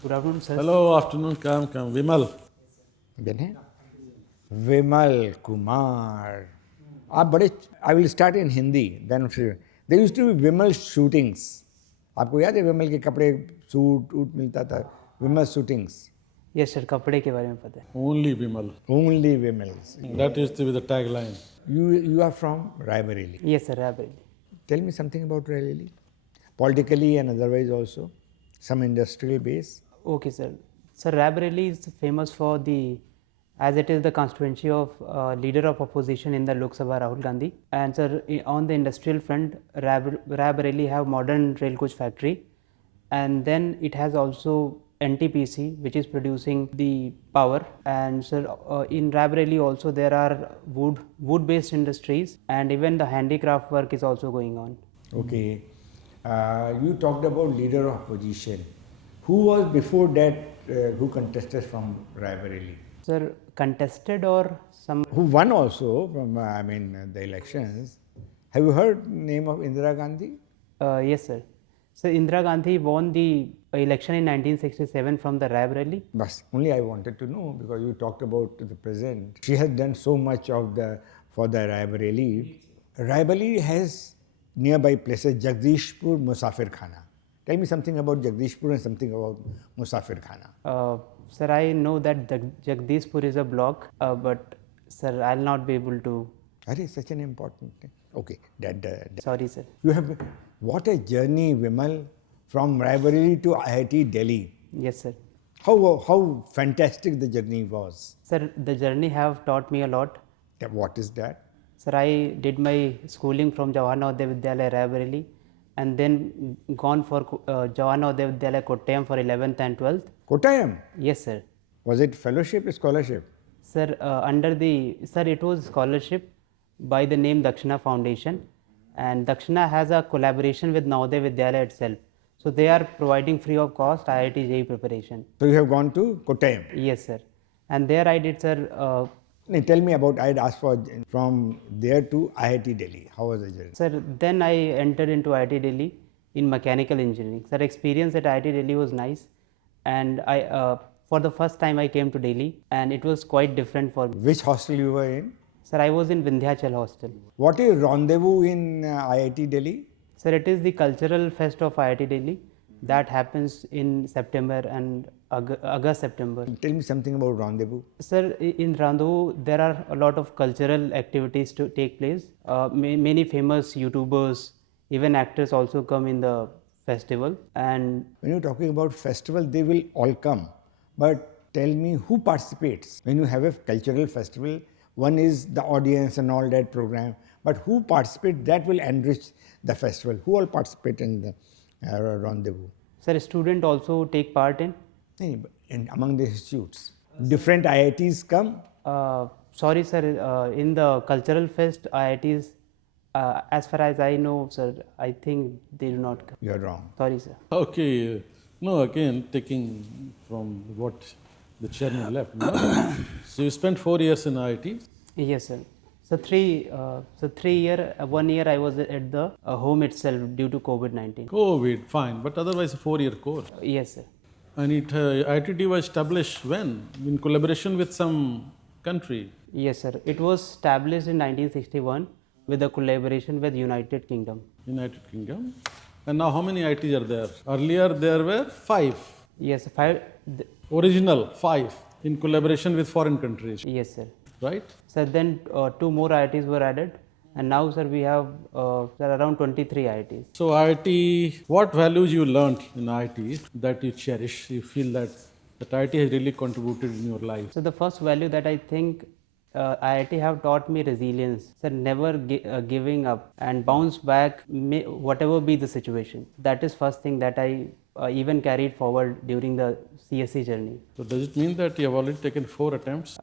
Good afternoon, sir. Hello, afternoon, come. Vimal. Then Vimal Kumar. I will start in Hindi. Then there used to be Vimal shootings. आपको याद है विमल के कपड़े suit वूट मिलता था विमल shootings. Yes, sir. कपड़े के बारे में पता है. Only Vimal. Only Vimals. That used to be the tagline. You are from Ray Bareli. Yes, sir. Ray Bareli. Tell me something about Ray Bareli. Politically and otherwise also. Some industrial base. Okay, sir. Sir, Ray Bareli is famous for as it is the constituency of leader of opposition in the Lok Sabha, Rahul Gandhi. And sir, on the industrial front, Ray Bareli have modern rail coach factory, and then it has also NTPC, which is producing the power. And sir, in Ray Bareli also there are wood-based industries, and even the handicraft work is also going on. Okay. You talked about leader of opposition. Who was before that who contested from Ray Bareli? Sir, contested or some? Who won also from the elections? Have you heard name of Indira Gandhi? Yes, sir. So Indira Gandhi won the election in 1967 from the Ray Bareli. But only I wanted to know because you talked about the present. She has done so much for the Ray Bareli. Ray Bareli has nearby places Jagdishpur, Musafir Khana. Tell me something about Jagdishpur and something about Musafir Khana. Sir, I know that Jagdishpur is a block, but sir, I'll not be able to. Such an important thing. Okay, Sorry, sir. You have what a journey, Vimal, from Ray Bareli to IIT Delhi. Yes, sir. How fantastic the journey was. Sir, the journey have taught me a lot. What is that? Sir, I did my schooling from Jawahar Navodaya Vidyalaya, Ray Bareli, and then gone for Jawahar Navodaya Vidyalaya, Kottayam for 11th and 12th. Kottayam? Yes, sir. Was it fellowship or scholarship? Sir, it was scholarship by the name Dakshina Foundation, and Dakshina has a collaboration with Navodaya Vidyalaya itself. So they are providing free of cost IIT JEE preparation. So you have gone to Kottayam? Yes, sir. And there I did, sir. Tell me about, I had asked for from there to IIT Delhi. How was the journey? Sir, then I entered into IIT Delhi in mechanical engineering. Sir, experience at IIT Delhi was nice, and for the first time I came to Delhi, and it was quite different for me. Which hostel you were in? Sir, I was in Vindhyachal hostel. What is rendezvous in IIT Delhi? Sir, it is the cultural fest of IIT Delhi that happens in September and August, September. Tell me something about rendezvous. Sir, in rendezvous there are a lot of cultural activities to take place. Many famous YouTubers, even actors also come in the festival. And when you're talking about festival, they will all come. But tell me who participates. When you have a cultural festival, one is the audience and all that program. But who participates, that will enrich the festival. Who all participate in the rendezvous? Sir, students also take part in? Among the institutes. Different IITs come? Sorry, sir. In the cultural fest, IITs, as far as I know, sir, I think they do not come. You are wrong. Sorry, sir. Okay. No, again, taking from what the chairman left. So you spent 4 years in IIT? Yes, sir. So 1 year I was at the home itself due to COVID-19. COVID, fine. But otherwise a 4-year course. Yes, sir. And IIT was established when? In collaboration with some country? Yes, sir. It was established in 1961 with a collaboration with United Kingdom. United Kingdom. And now how many IITs are there? Earlier there were 5. Yes, 5. Original 5 in collaboration with foreign countries. Yes, sir. Right? Sir, then 2 more IITs were added, and now, sir, we have around 23 IITs. So IIT, what values you learned in IIT that you cherish? You feel that IIT has really contributed in your life? So the first value that I think IIT have taught me resilience. Sir, never giving up and bounce back, whatever be the situation. That is first thing that I even carried forward during the CSE journey. So does it mean that you have already taken 4 attempts?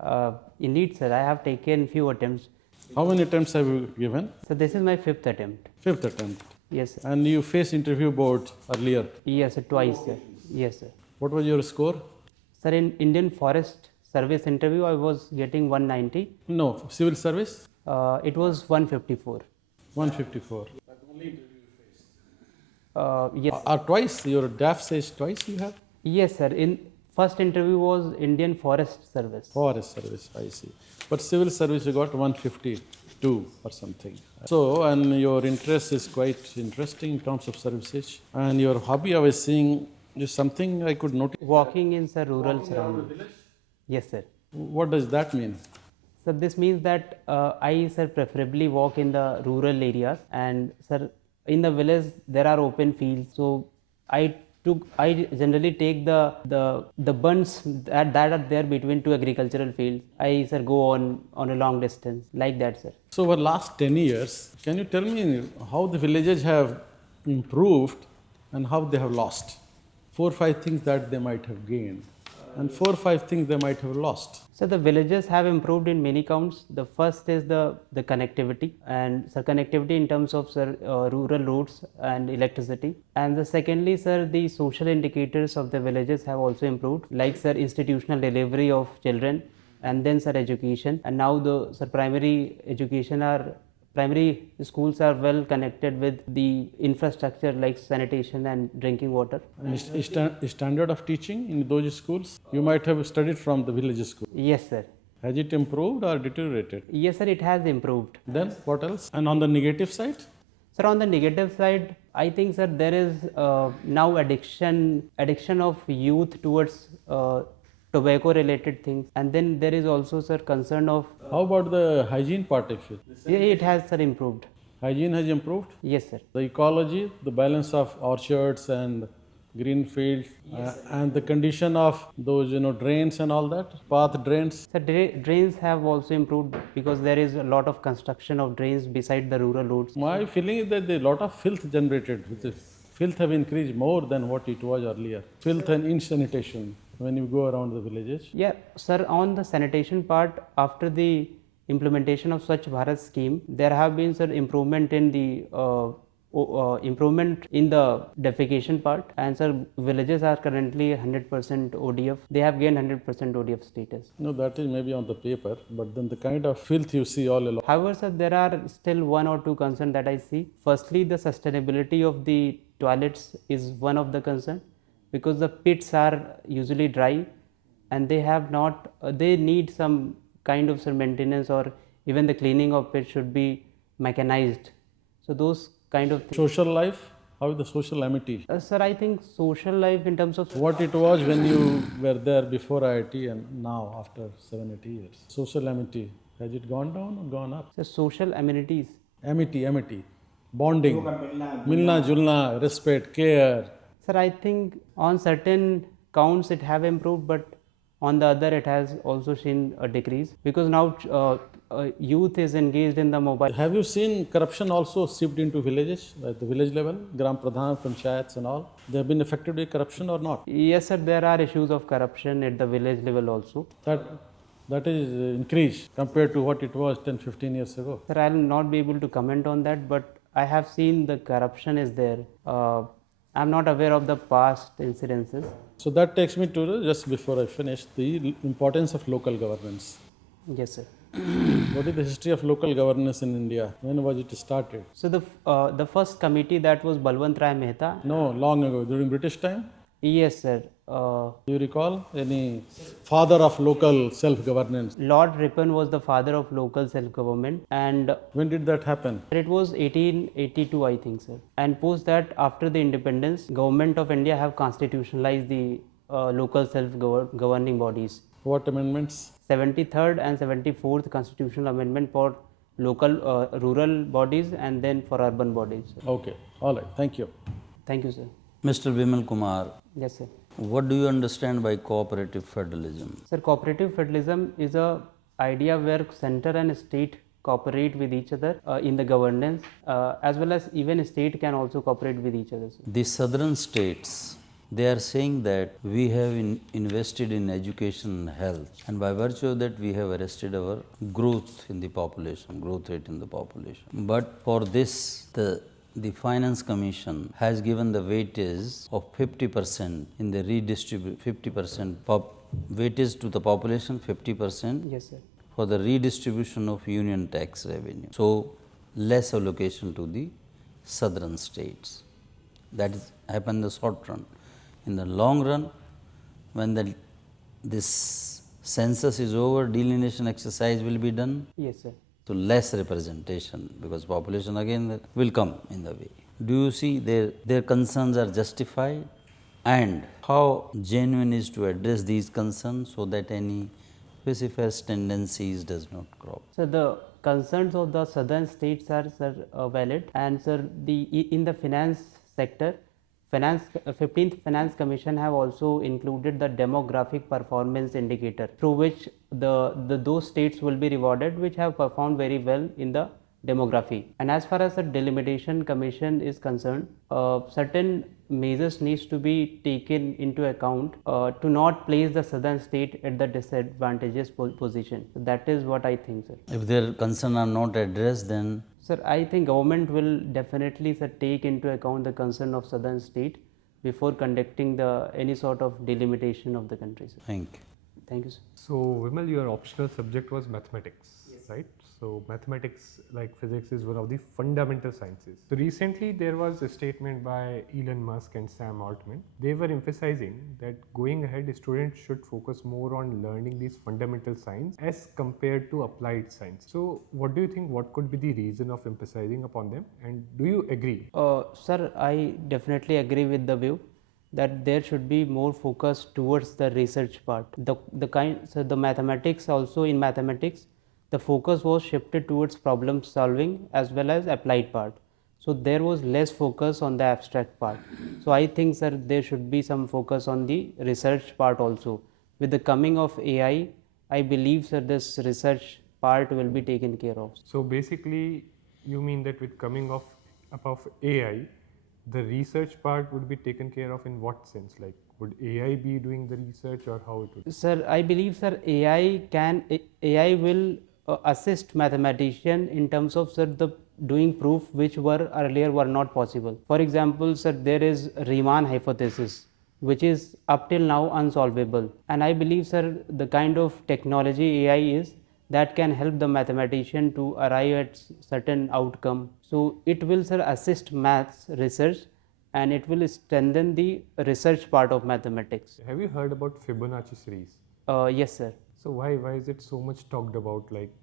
Indeed, sir, I have taken few attempts. How many attempts have you given? So this is my 5th attempt. 5th attempt. Yes, sir. And you faced interview boards earlier? Yes, sir, twice, sir. Yes, sir. What was your score? Sir, in Indian Forest Service interview, I was getting 190. No, civil service? It was 154. 154. Yes. Twice? Your DAF says twice you have? Yes, sir. In first interview was Indian Forest Service. Forest service, I see. But civil service you got 152 or something. So, and your interest is quite interesting in terms of services. And your hobby I was seeing is something I could notice. Walking in sir rural surroundings. Yes, sir. What does that mean? So this means that I sir preferably walk in the rural areas, and sir in the village there are open fields. So I generally take the bunds that are there between two agricultural fields. I sir go on a long distance like that, sir. So, over last 10 years, can you tell me how the villages have improved and how they have lost? 4 or 5 things that they might have gained, and 4 or 5 things they might have lost. So the villages have improved in many counts. The first is the connectivity, and sir connectivity in terms of sir rural roads and electricity. And the secondly, sir, the social indicators of the villages have also improved, like sir institutional delivery of children, and then sir education. And now the sir primary schools are well connected with the infrastructure like sanitation and drinking water. Standard of teaching in those schools, you might have studied from the village school. Yes, sir. Has it improved or deteriorated? Yes, sir, it has improved. Then what else? And on the negative side? Sir, on the negative side, I think, sir, there is now addiction of youth towards tobacco related things, and then there is also, sir, concern of How about the hygiene part of it? it has, sir, improved. Hygiene has improved? Yes, sir. The ecology, the balance of orchards and green fields, and the condition of those drains and all that, path drains. Sir, drains have also improved because there is a lot of construction of drains beside the rural roads. My feeling is that there is a lot of filth generated. Filth have increased more than what it was earlier. Filth and insanitation when you go around the villages. Yeah, sir, on the sanitation part, after the implementation of Swachh Bharat scheme, there have been, sir, improvement in the defecation part, and sir, villages are currently 100% ODF. They have gained 100% ODF status. No, that is maybe on the paper, but then the kind of filth you see all along. However, sir, there are still 1 or 2 concerns that I see. Firstly, the sustainability of the toilets is one of the concern, because the pits are usually dry and they have not, they need some kind of maintenance, or even the cleaning of pits should be mechanized. So those kind of things. Social life, how is the social amity? Sir, I think social life in terms of What it was when you were there before IIT and now after 7-8 years. Social amity, has it gone down or gone up? the social amenities. Amity, bonding, milna julna, respect, care. Sir, I think on certain counts it have improved, but on the other it has also seen a decrease, because now youth is engaged in the mobile. Have you seen corruption also seeped into villages, at the village level, Gram Pradhan, Panchayats and all? They have been affected by corruption or not? Yes, sir, there are issues of corruption at the village level also. That is increased compared to what it was 10-15 years ago. Sir, I will not be able to comment on that, but I have seen the corruption is there. I am not aware of the past incidences. So that takes me to, just before I finish, the importance of local governance. Yes, sir. What is the history of local governance in India? When was it started? So the first committee, that was Balwant Rai Mehta. No, long ago, during British time? Yes, sir. Do you recall any father of local self-governance? Lord Ripon was the father of local self-government, and When did that happen? it was 1882, I think, sir. And post that, after the independence, Government of India have constitutionalized the local self-governing bodies. What amendments? 73rd and 74th constitutional amendment for local rural bodies, and then for urban bodies. Okay, all right, thank you. Thank you, sir. Mr. Vimal Kumar, Yes, sir. what do you understand by cooperative federalism? Sir, cooperative federalism is a idea where center and state cooperate with each other in the governance, as well as even state can also cooperate with each other, sir. The southern states, they are saying that we have invested in education and health, and by virtue of that we have arrested our growth in the population, growth rate in the population. But for this, the Finance Commission has given the weightage of 50% in the 50% weightage to the population, 50% Yes, sir. for the redistribution of union tax revenue. So, less allocation to the southern states. That is happen in the short run. In the long run, when this census is over, delineation exercise will be done. Yes, sir. So less representation, because population again will come in the way. Do you see their concerns are justified, and how genuine is to address these concerns so that any specific tendencies does not crop? So the concerns of the southern states are, sir, valid, and sir, in the finance sector, 15th Finance Commission have also included the demographic performance indicator, through which those states will be rewarded which have performed very well in the demography. And as far as the delimitation commission is concerned, certain measures needs to be taken into account to not place the southern state at the disadvantageous position. So that is what I think, sir. If their concerns are not addressed, then Sir, I think government will definitely, sir, take into account the concern of southern state before conducting any sort of delimitation of the country, sir. thank you. Thank you, sir. So, Vimal, your optional subject was mathematics, right? So, mathematics, like physics, is one of the fundamental sciences. So, recently there was a statement by Elon Musk and Sam Altman. They were emphasizing that going ahead, students should focus more on learning these fundamental science as compared to applied science. So, what do you think? What could be the reason of emphasizing upon them? And do you agree? Sir, I definitely agree with the view that there should be more focus towards the research part. The mathematics also, in mathematics, the focus was shifted towards problem solving as well as applied part. So there was less focus on the abstract part. So I think, sir, there should be some focus on the research part also. With the coming of AI, I believe, sir, this research part will be taken care of. So basically, you mean that with coming of AI, the research part would be taken care of in what sense? Like, would AI be doing the research, or how it would? Sir, I believe, sir, AI will assist mathematician in terms of, sir, the doing proof which earlier were not possible. For example, sir, there is Riemann hypothesis, which is up till now unsolvable, and I believe, sir, the kind of technology AI is that can help the mathematician to arrive at certain outcome. So it will, sir, assist maths research, and it will strengthen the research part of mathematics. Have you heard about Fibonacci series? Yes, sir. So why is it so much talked about? Like,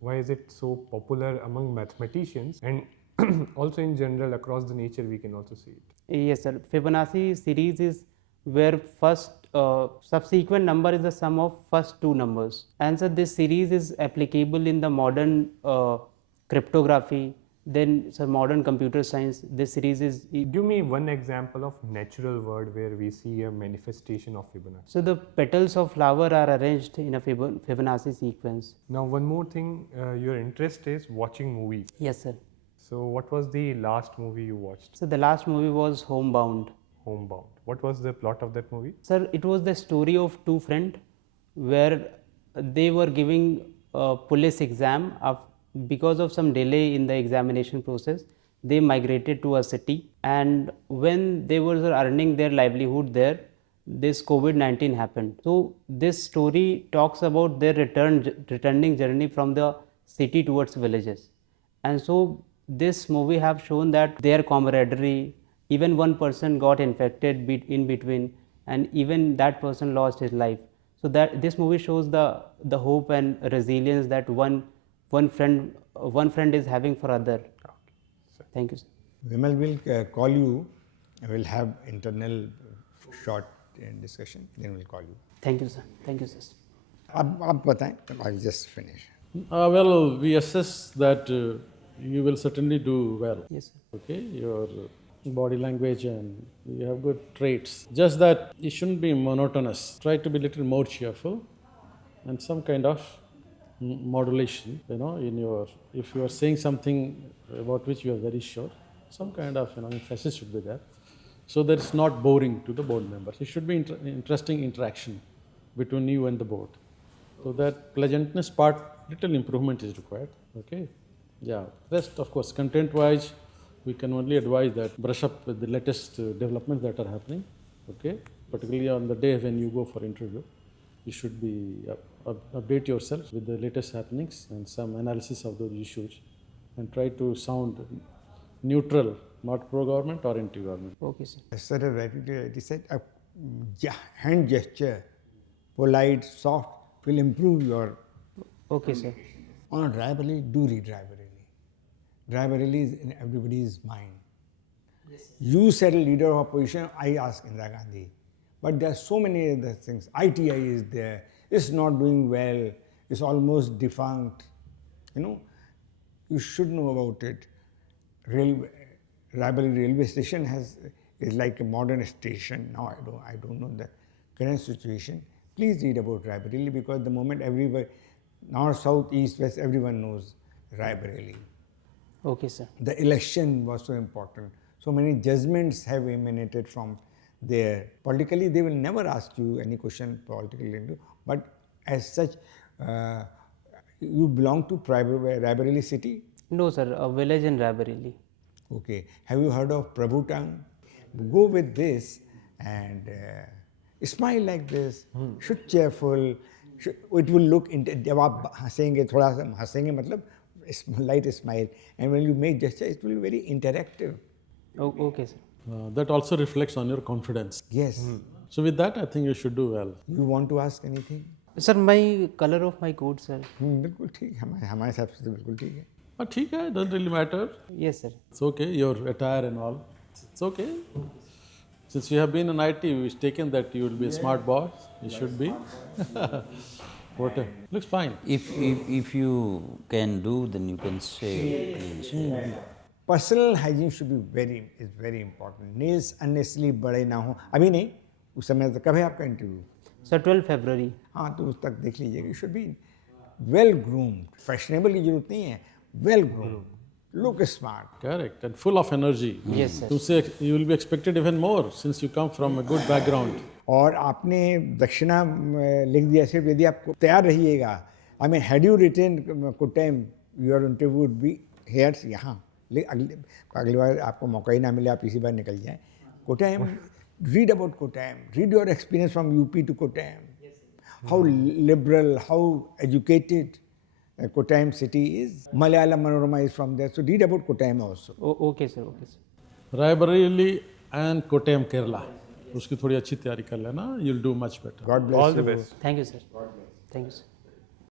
why is it so popular among mathematicians, and also in general across the nature we can also see it? Yes, sir. Fibonacci series is where first subsequent number is the sum of first two numbers, and so this series is applicable in the modern cryptography, then modern computer science. This series is. Give me one example of natural world where we see a manifestation of Fibonacci. So the petals of flower are arranged in a Fibonacci sequence. Now, one more thing, your interest is watching movies. Yes, sir. So what was the last movie you watched? So the last movie was Homebound. Homebound. What was the plot of that movie? Sir, it was the story of two friends where they were giving a police exam. Because of some delay in the examination process, they migrated to a city, and when they were earning their livelihood there, this COVID-19 happened. So this story talks about their returning journey from the city towards villages, and so this movie have shown that their camaraderie, even one person got infected in between, and even that person lost his life. So that this movie shows the hope and resilience that one friend is having for other. Okay. Thank you, sir. Vimal will call you. We'll have internal short discussion. Then we'll call you. Thank you, sir. Thank you, sir. आप बताएं. I'll just finish. Well, we assess that you will certainly do well. Yes, sir. Okay, your body language and you have good traits. Just that it shouldn't be monotonous. Try to be a little more cheerful and some kind of modulation, in your, if you are saying something about which you are very sure, some kind of, emphasis should be there. So that it's not boring to the board members. It should be interesting interaction between you and the board. So that pleasantness part, little improvement is required, okay? Yeah, rest of course, content-wise, we can only advise that brush up with the latest developments that are happening, okay? Particularly on the day when you go for interview, you should be update yourself with the latest happenings and some analysis of those issues, and try to sound neutral, not pro-government or anti-government. Okay, sir. Sir, rightly said. hand gesture, polite, soft, will improve your. Okay, sir. On Ray Bareli, do read Ray Bareli. Ray Bareli is in everybody's mind. You said a leader of opposition, I asked Indira Gandhi. But there are so many other things. ITI is there, it's not doing well, it's almost defunct. You know, you should know about it. Ray Bareli railway station is like a modern station. Now I don't know the current situation. Please read about Ray Bareli because the moment everywhere, north, south, east, west, everyone knows Ray Bareli. Okay, sir. The election was so important. So many judgments have emanated from there. Politically, they will never ask you any question politically, but as such, you belong to Ray Bareli city? No, sir. A village in Ray Bareli. Okay. Have you heard of Prabhu Tang? Go with this and smile like this. Should cheerful. It will look. जब आप हंसेंगे थोड़ा सा हंसेंगे मतलब light smile, and when you make gesture, it will be very interactive. Okay, sir. That also reflects on your confidence. Yes. So with that, I think you should do well. You want to ask anything? Sir, my color of my coat, sir. बिल्कुल ठीक है हमारे हिसाब से तो बिल्कुल ठीक है. But ठीक है, doesn't really matter. Yes, sir. It's okay, your attire and all. It's okay. Since you have been in IT, we've taken that you will be a smart boss. You should be. Whatever. Looks fine. If you can do, then you can stay clean shaven. Personal hygiene should be very important. Nails unnecessarily बड़े ना हो. अभी नहीं, उस समय तो कब है आपका इंटरव्यू? Sir, 12 February. हाँ तो उस तक देख लीजिएगा. You should be well groomed. Fashionable की जरूरत नहीं है. Well groomed. Look smart. Correct. And full of energy. Yes, sir. तुमसे you will be expected even more since you come from a good background. और आपने दक्षिणा लिख दिया सिर्फ यदि आप तैयार रहिएगा. I mean, had you written Kottayam, your interview would be here यहाँ. अगली बार आपको मौका ही ना मिले आप इसी बार निकल जाएं. Kottayam, read about Kottayam. Read your experience from UP to Kottayam. How liberal, how educated Kottayam city is. Malayalam Manorama is from there. So read about Kottayam also. Okay, sir. Okay, sir. Ray Bareli and Kottayam, Kerala. उसकी थोड़ी अच्छी तैयारी कर लेना. You'll do much better. God bless All the you. best. Thank you, sir. Thank you, sir.